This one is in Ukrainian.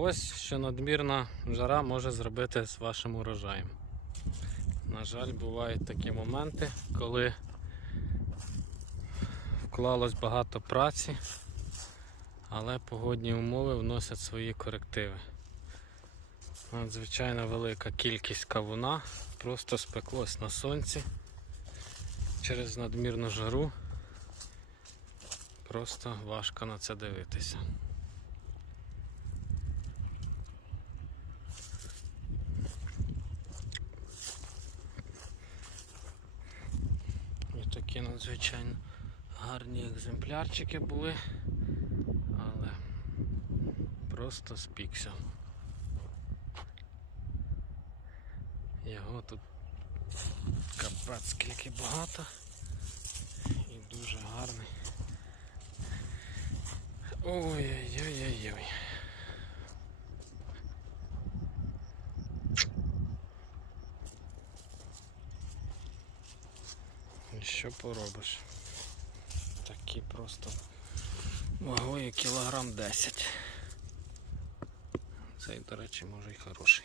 Ось що надмірна жара може зробити з вашим урожаєм. На жаль, бувають такі моменти, коли вклалось багато праці, але погодні умови вносять свої корективи. Надзвичайно велика кількість кавуна просто спеклось на сонці через надмірну жару. Просто важко на це дивитися. І такі надзвичайно гарні екземплярчики були, але просто спікся. Його тут капець скільки багато і дуже гарний. Ой-ой-ой-ой-ой. І Що поробиш? Такі просто вагою кілограм 10. Цей, до речі, може й хороший.